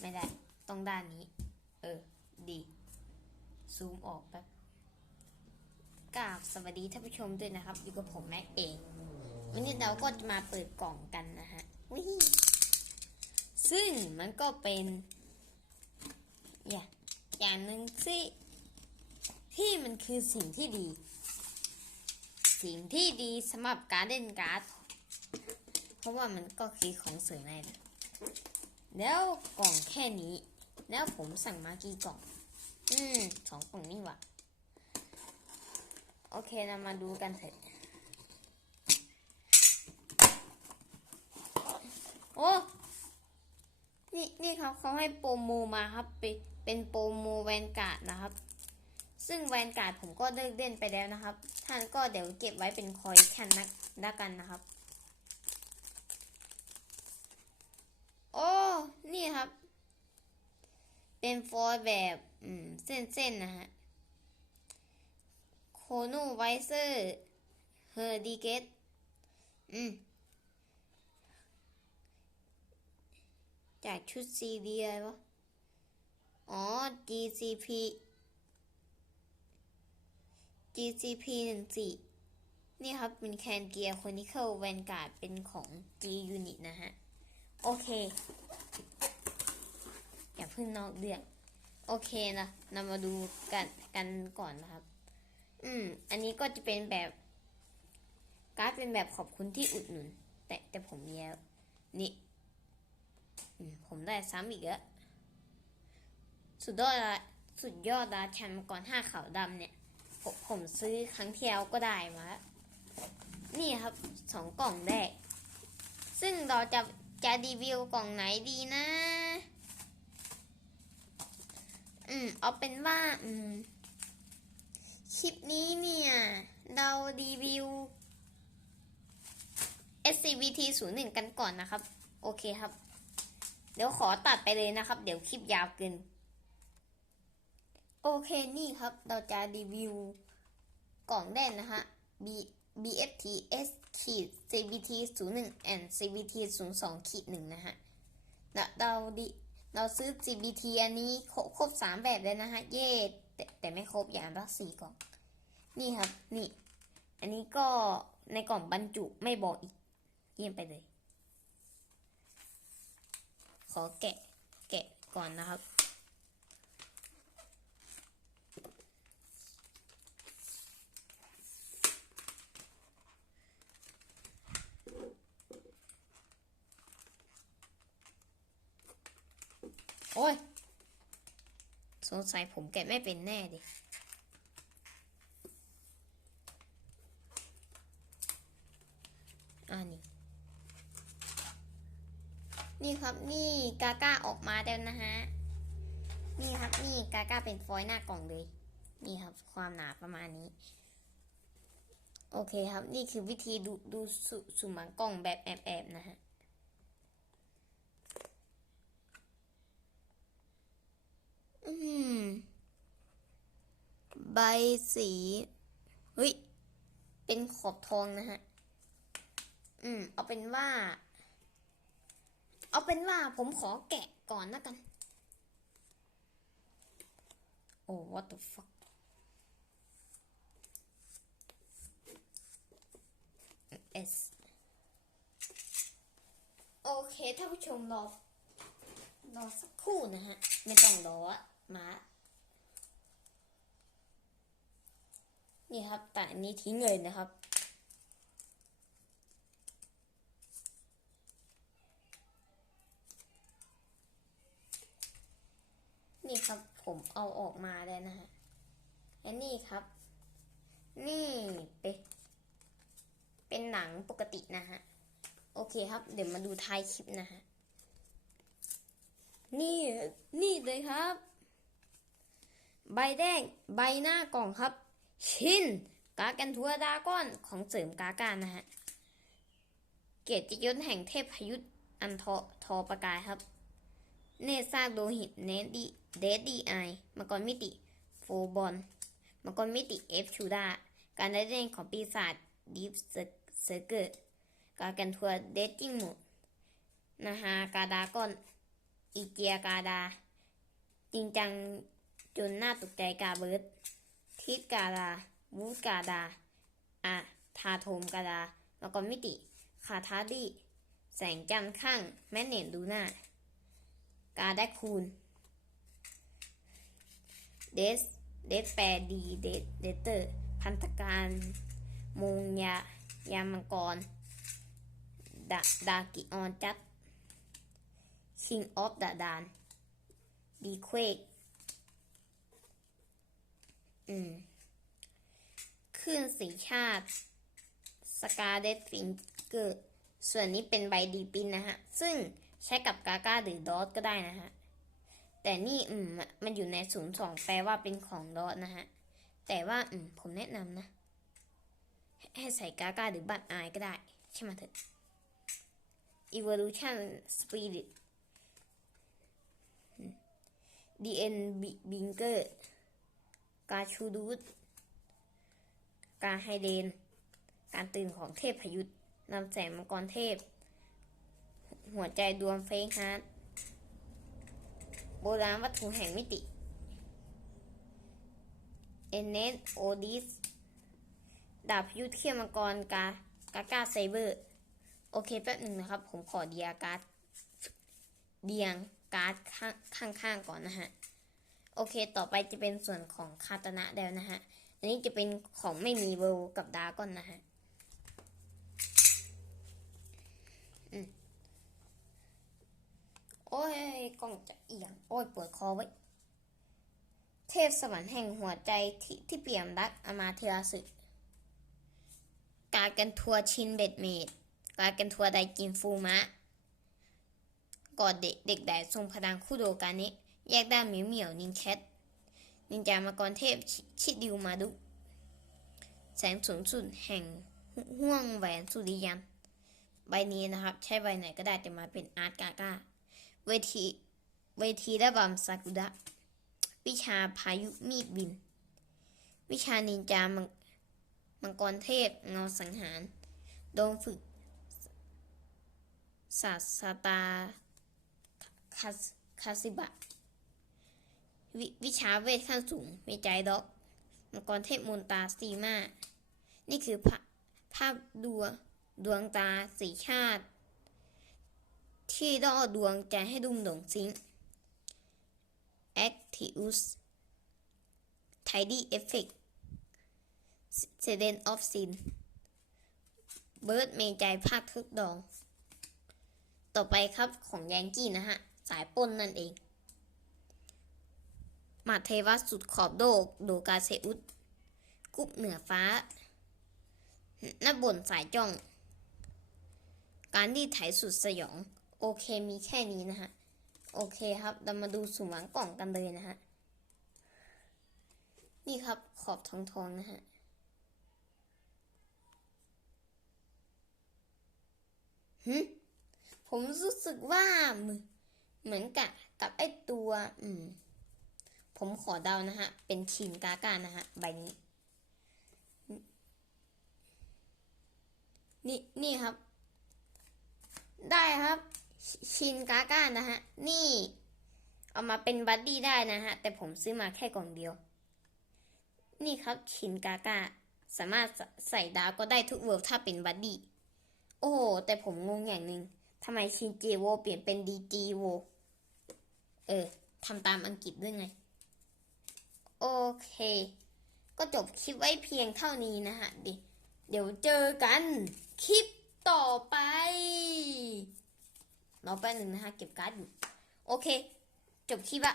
ไม่ได้ ต้องด้านนี้ เออ ดี ซูมออกแป๊บกราบสวัสดีท่านผู้ชมด้วยนะครับ อยู่กับผมแม็กเอง วันนี้เราก็จะมาเปิดกล่องกันนะฮะวิซึ่งมันก็เป็นอย่างอย่างหนึ่งที่ที่มันคือสิ่งที่ดี สิ่งที่ดีสำหรับการเล่นการ์ด เพราะว่ามันก็คือของสวยในนะ แล้วกล่องแค่นี้ แล้วผมสั่งมากี่กล่อง อืมสองกล่องนี่ว่าโอเคเรามาดูกันเถอะโอ้นี่นี่ครับเขาให้โปรโมมาครับ เป็นเป็นโปรโมแวนการ์ดนะครับ ซึ่งแวนการ์ดผมก็เลิกเล่นไปแล้วนะครับ ท่านก็เดี๋ยวเก็บไว้เป็นคอยแคนนักละกันนะครับ อ้ นี่ครับ เป็นฟอยล์แบบเส้นๆนะฮะ โคโนไวเซอร์เฮอร์ดีเกตอืม จากชุดซีดีอะไรวะ อ๋อ GCP GCP หนึ่งสี่นี่ครับ เป็นแคนเกียร์คอนิเคิลแวนการ์ดเป็นของ G Unit นะฮะ โอเค อย่าเพิ่งนอกเรื่องโอเคนะเรามาดูกันกันก่อนนะครับ อืม อันนี้ก็จะเป็นแบบการ์ดเป็นแบบขอบคุณที่อุดหนุน แต่แต่ผมมีแล้วนี่ผมได้ซ้ำอีกแล้วสุดยอดละสุดยอดละแชมป์ก่อนห้าขาวดำเนี่ย ผมผมซื้อครั้งที่แล้วก็ได้มา นี่ครับสองกล่องแรก ซึ่งเราจะ จะรีวิวกล่องไหนดีนะ อืม เอาเป็นว่า อืม คลิปนี้เนี่ย เรารีวิว SCVT 0 1กันก่อนนะครับ โอเคครับ เดี๋ยวขอตัดไปเลยนะครับ เดี๋ยวคลิปยาวเกิน โอเคนี่ครับ เราจะรีวิวกล่องแรกนะฮะ B BFT S ขีด CBT 0 1 and CBT 0 2ขีด1นะฮะเราเราดิเราซื้อ CBT อันนี้ครบครบสามแบบเลยนะฮะ เย่แต่แต่ไม่ครบอย่างละสี่กล่อง นี่ครับ นี่ อันนี้ก็ในกล่องบรรจุไม่บอกอีก เยี่ยมไปเลย ขอแกะ แกะก่อนนะครับ โอ้ย สงสัยผมแกะไม่เป็นแน่ดิอันนี้ นี่ครับนี่กาก้าออกมาแล้วนะฮะ นี่ครับนี่กาก้าเป็นฟอยล์หน้ากล่องเลย นี่ครับความหนาประมาณนี้ โอเคครับนี่คือวิธีดูดูสุสุมังกล่องแบบแอบๆนะฮะ อืม ใบสีเฮ้ย เป็นขอบทองนะฮะ อืม เอาเป็นว่า เอาเป็นว่าผมขอแกะก่อนนะกัน โอ้ what the fuck S โอเคท่านผู้ชมรอ รอสักครู่นะฮะ ไม่ต้องรออะ มานี่ครับแต่อันนี้ทิ้งเลยนะครับ นี่ครับผมเอาออกมาแล้วนะฮะและนี่ครับ นี่เป็นเป็นหนังปกตินะฮะ โอเคครับ เดี๋ยวมาดูท้ายคลิปนะฮะ นี่ นี่เลยครับ ใบแดง ใบหน้ากล่องครับ ชินกากันทัวดาก้อนของเสริมกาการนะฮะ เกียรติยศแห่งเทพพยุทธอันทอทอประกายครับ เนซากโลหิตเนดีเดดีไอมังกรมิติโฟบอลมังกรมิติเอฟชูดา การได้เล่นของปีศาจดีฟเซอร์เกอร์การกันทัวเดตติ้งหมดนาฮากาดากอนอีเจียกาดา จริงจัง จนน่าตกใจกาเบิร์ดทิดกาดาวูดกาดาอะทาโทมกาดาแล้วก็มิติ คาทาดีแสงจันทร์ข้าง แม่เนตดูหน้า กาได้คูณเดสเดสแปรดีเดสเดเตอร์ พันธการมงยายามังกรดาดากิออนจัด King of the Dan ดีเควก อืมขึ้นสีชาติสกาเดตฟิงเกอร์ส่วนนี้เป็นใบดีปินนะฮะ ซึ่งใช้กับกาก้าหรือดอสก็ได้นะฮะ แต่นี่อืมมันอยู่ในศูนย์สองแปลว่าเป็นของดอสนะฮะ แต่ว่าอืมผมแนะนำนะให้ให้ใส่กาก้าหรือบัตรอายก็ได้ ใช่ไหมเถอะ Evolution Spirit DN Binger กาชูดูดกาไฮเดน การตื่นของเทพพยุทธนำแสงมังกรเทพ หัวใจดวงเฟงฮาร์ดโบราณวัตถุแห่งมิติเอเนสโอดิสดาบพยุทธเขี้ยวมังกรกากากาไซเบอร์ โอเคแป๊บหนึ่งนะครับ ผมขอเดียการ์ดเดียงการ์ดข้างข้างๆก่อนนะฮะ โอเค ต่อไปจะเป็นส่วนของคาตนะแล้วนะฮะ อันนี้จะเป็นของไม่มีเวลกับดาก้อนนะฮะอโอ้ยกล้องจะเอียง โอ้ยปวดคอไว้ เทพสวรรค์แห่งหัวใจที่ที่เปี่ยมรักอามาเทราสึการกันทัวชินเบ็ดเมดการกันทัวไดกินฟูมะกอดเด็กเด็กแดดทรงพลังคู่โดการนี้ แยกด้านเหมียวเหมียวนินแคทนินจามากรเทพชิดิวมาดุ แสงสูงสุดแห่งห่วงแหวนสุริยัน ใบนี้นะครับ ใช้ใบไหนก็ได้แต่มาเป็นอาร์ตกาก้า เวทีเวทีระบำซากุระวิชาพายุมีดบิน วิชานินจามังมังกรเทพเงาสังหาร โดมฝึกศาสตาคาสคาสิบะ ววิชาเวทขั้นสูงมีใจด็อกมังกรเทพมนตาสีมา นี่คือภาภาพดวงดวงตาสีชาติ ที่ล่อดวงใจให้ดุมหลงซิง Actius Tidy Effect s e d e n of Sin เบิร์ดเมใจภาคทึกดอง ต่อไปครับของแยงกี้นะฮะ สายป้นนั่นเอง มาเทวะสุดขอบโดกโดกาเซอุสกุบเหนือฟ้าหน้าบ่นสายจ้อง การดีไถสุดสยอง โอเคมีแค่นี้นะฮะ โอเคครับเรามาดูสุ่มหวังกล่องกันเลยนะฮะ นี่ครับขอบทองทองนะฮะหึผมรู้สึกว่าเหมือนเหมือนกับกับไอตัว อืม ผมขอเดานะฮะ เป็นชินกาการนะฮะ ใบนี้ นี่นี่ครับ ได้ครับชินกาก้านะฮะ นี่ เอามาเป็นบัดดี้ได้นะฮะ แต่ผมซื้อมาแค่กล่องเดียว นี่ครับชินกาก้าสามารถใส่ดาวก็ได้ทุกเวิร์ถ้าเป็นบัดดี้ โอ้โหแต่ผมงงอย่างหนึ่งทำไมชินเจโวเปลี่ยนเป็นดีจีโว เออทำตามอังกฤษด้วยไง โอเค ก็จบคลิปไว้เพียงเท่านี้นะฮะดิเดี๋ยวเจอกันคลิปต่อไปรอแป๊บหนึ่งนะฮะเก็บการ์ดอยู่โอเค จบคลิปละ